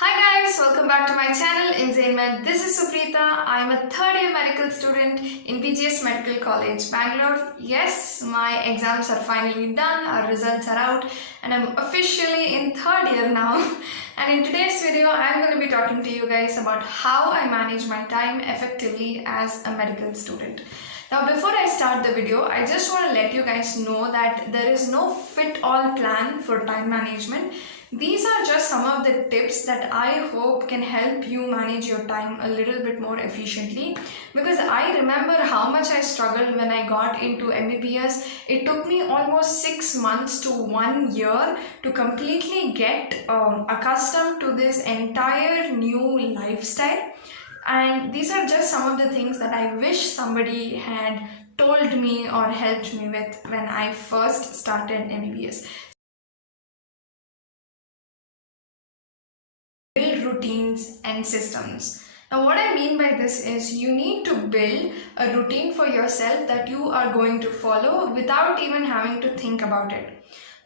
Hi guys, welcome back to my channel Inzanemed. This is Suprita. I am a third year medical student in PGS Medical College, Bangalore. Yes, my exams are finally done, our results are out, and I'm officially in third year now. And in today's video, I'm going to be talking to you guys about how I manage my time effectively as a medical student. Now before I start the video, I just want to let you guys know that there is no fit-all plan for time management. These are just some of the tips that I hope can help you manage your time a little bit more efficiently, because I remember how much I struggled when I got into MBBS. It took me almost 6 months to 1 year to completely get accustomed to this entire new lifestyle. And these are just some of the things that I wish somebody had told me or helped me with when I first started MBBS. Build routines and systems. Now what I mean by this is you need to build a routine for yourself that you are going to follow without even having to think about it.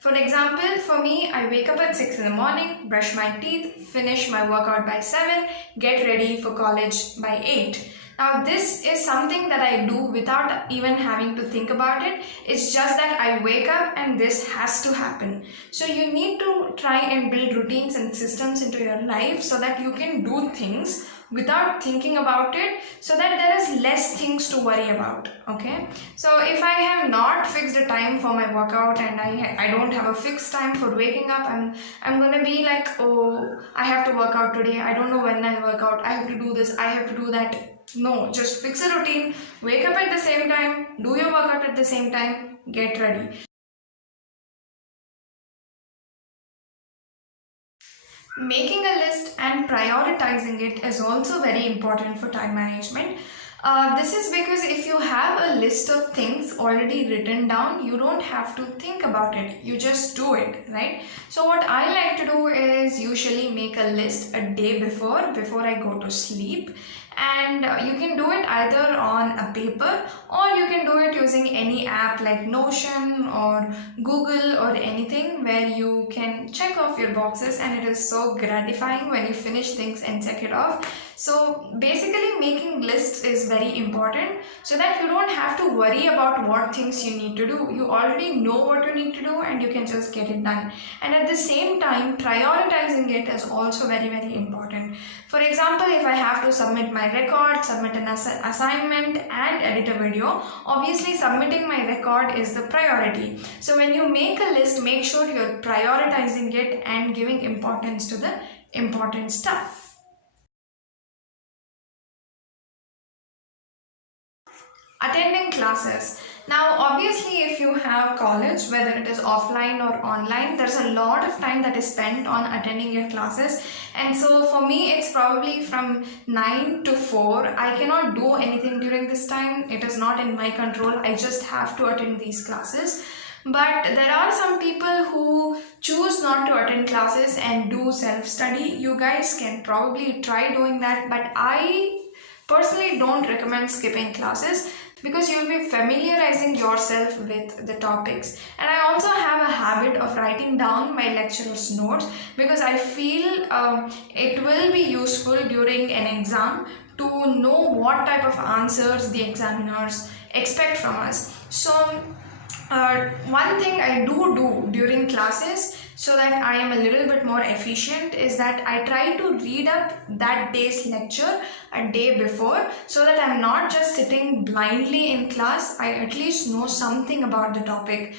For example, for me, I wake up at 6 in the morning, brush my teeth, finish my workout by 7, get ready for college by 8. Now this is something that I do without even having to think about it. It's just that I wake up and this has to happen. So you need to try and build routines and systems into your life so that you can do things without thinking about it, so that there is less things to worry about. Okay, so if I have not fixed a time for my workout and I don't have a fixed time for waking up, I'm gonna be like, oh, I have to work out today, I don't know when I'll work out, I have to do this, I have to do that. No, just fix a routine, wake up at the same time, do your workout at the same time, get ready. Making a list and prioritizing it is also very important for time management. This is because if you have a list of things already written down, you don't have to think about it. You just do it, right? So what I like to do is usually make a list a day before I go to sleep. And you can do it either on a paper or you can do it using any app like Notion or Google or anything where you can check off your boxes, and it is so gratifying when you finish things and check it off. So basically making lists is very important so that you don't have to worry about what things you need to do. You already know what you need to do and you can just get it done. And at the same time, prioritizing it is also very, very important. For example, if I have to submit my record, submit an assignment and edit a video, obviously submitting my record is the priority. So when you make a list, make sure you're prioritizing it and giving importance to the important stuff. Attending classes. Now obviously if you have college, whether it is offline or online, there's a lot of time that is spent on attending your classes, and so for me it's probably from 9 to 4. I cannot do anything during this time. It is not in my control. I just have to attend these classes. But there are some people who choose not to attend classes and do self-study. You guys can probably try doing that, but I personally don't recommend skipping classes because you'll be familiarizing yourself with the topics. And I also have a habit of writing down my lecturer's notes because I feel it will be useful during an exam to know what type of answers the examiners expect from us. So one thing I do during classes so that I am a little bit more efficient is that I try to read up that day's lecture a day before so that I'm not just sitting blindly in class. I at least know something about the topic.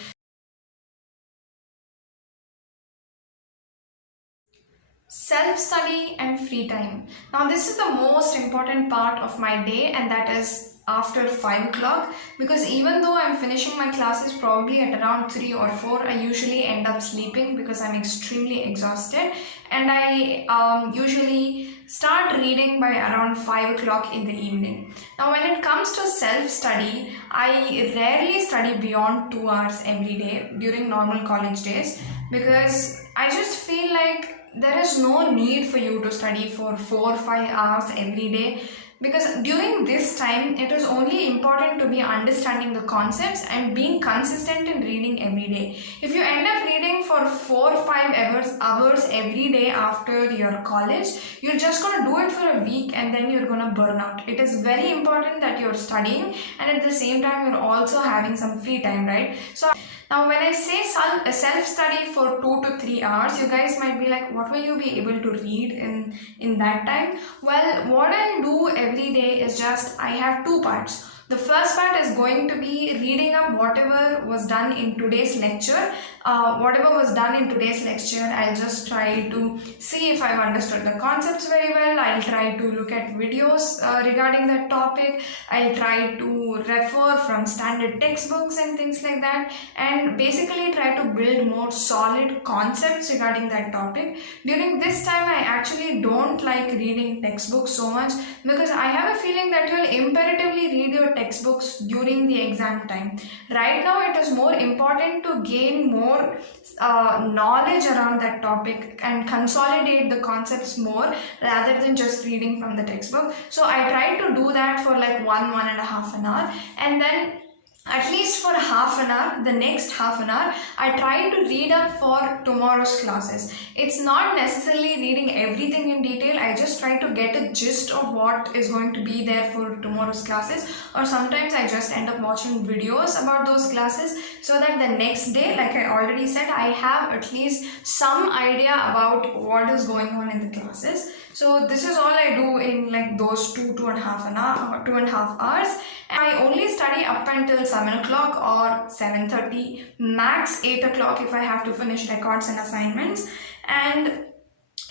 Self-study and free time. Now this is the most important part of my day, and that is after 5 o'clock, because even though I'm finishing my classes probably at around 3 or 4, I usually end up sleeping because I'm extremely exhausted, and I usually start reading by around 5 o'clock in the evening. Now when it comes to self-study, I rarely study beyond 2 hours every day during normal college days because I just feel like there is no need for you to study for 4 or 5 hours every day, because during this time it is only important to be understanding the concepts and being consistent in reading every day. If you end up reading for 4 or 5 hours every day after your college, you're just going to do it for a week and then you're going to burn out. It is very important that you're studying and at the same time you're also having some free time, right? So now when I say self-study for 2 to 3 hours, you guys might be like, what will you be able to read in that time? Well, what I do every day is just, I have two parts. The first part is going to be reading up whatever was done in today's lecture. I'll just try to see if I've understood the concepts very well. I'll try to look at videos regarding that topic. I'll try to refer from standard textbooks and things like that, and basically try to build more solid concepts regarding that topic. During this time, I actually don't like reading textbooks so much because I have a feeling that you'll imperatively read your textbooks during the exam time. Right now, it is more important to gain more knowledge around that topic and consolidate the concepts more rather than just reading from the textbook. So I try to do that for like 1.5 an hour, and then at least for half an hour, the next half an hour, I try to read up for tomorrow's classes. It's not necessarily reading everything in detail. I just try to get a gist of what is going to be there for tomorrow's classes, or sometimes I just end up watching videos about those classes so that the next day, like I already said, I have at least some idea about what is going on in the classes. So this is all I do in like those 2.5 hours. I only study up until 7 o'clock or 7:30, max 8 o'clock if I have to finish records and assignments. And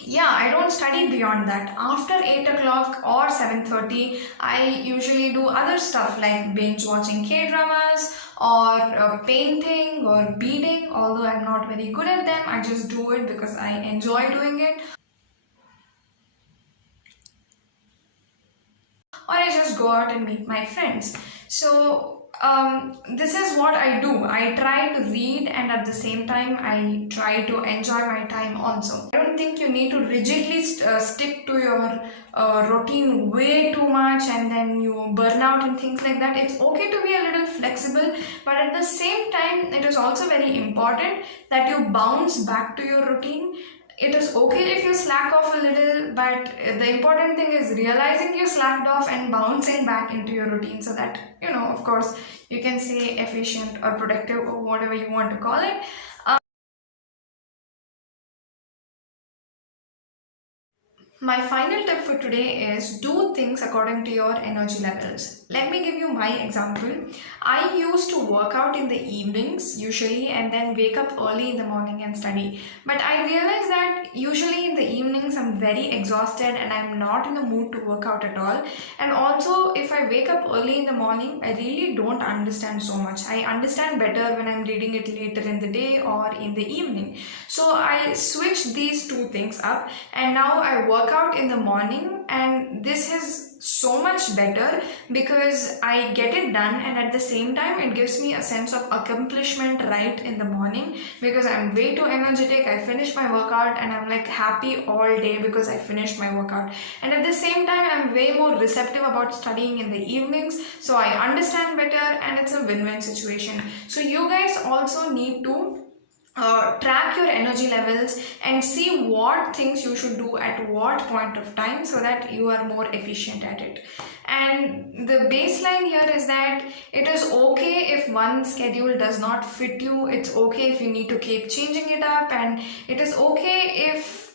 yeah, I don't study beyond that. After 8 o'clock or 7:30, I usually do other stuff like binge watching K-dramas or painting or beading. Although I'm not very good at them, I just do it because I enjoy doing it. Or I just go out and meet my friends. So this is what I do. I try to read and at the same time I try to enjoy my time also. I don't think you need to rigidly stick to your routine way too much and then you burn out and things like that. It's okay to be a little flexible, but at the same time it is also very important that you bounce back to your routine. It is okay if you slack off a little, but the important thing is realizing you slacked off and bouncing back into your routine so that, of course, you can stay efficient or productive or whatever you want to call it. My final tip for today is do things according to your energy levels. Let me give you my example. I used to work out in the evenings usually and then wake up early in the morning and study. But I realized that usually in the evenings I'm very exhausted and I'm not in the mood to work out at all. And also if I wake up early in the morning, I really don't understand so much. I understand better when I'm reading it later in the day or in the evening. So I switched these two things up and now I work out in the morning, and this is so much better because I get it done and at the same time it gives me a sense of accomplishment right in the morning because I'm way too energetic. I finish my workout and I'm like happy all day because I finished my workout, and at the same time I'm way more receptive about studying in the evenings, so I understand better and it's a win-win situation. So you guys also need to track your energy levels and see what things you should do at what point of time so that you are more efficient at it. And the baseline here is that it is okay if one schedule does not fit you. It's okay if you need to keep changing it up, and it is okay if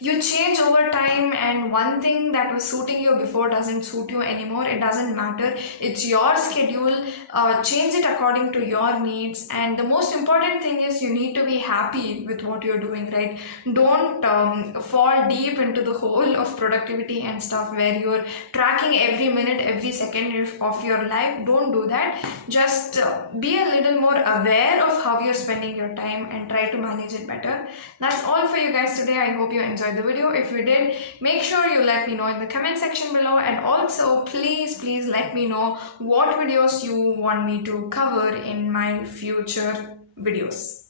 you change over time and one thing that was suiting you before doesn't suit you anymore. It doesn't matter. It's your schedule. Change it according to your needs, and the most important thing is you need to be happy with what you're doing, right? Don't fall deep into the hole of productivity and stuff where you're tracking every minute, every second of your life. Don't do that. Just be a little more aware of how you're spending your time and try to manage it better. That's all for you guys today. I hope you enjoyed the video. If you did, make sure you let me know in the comment section below, and also please let me know what videos you want me to cover in my future videos.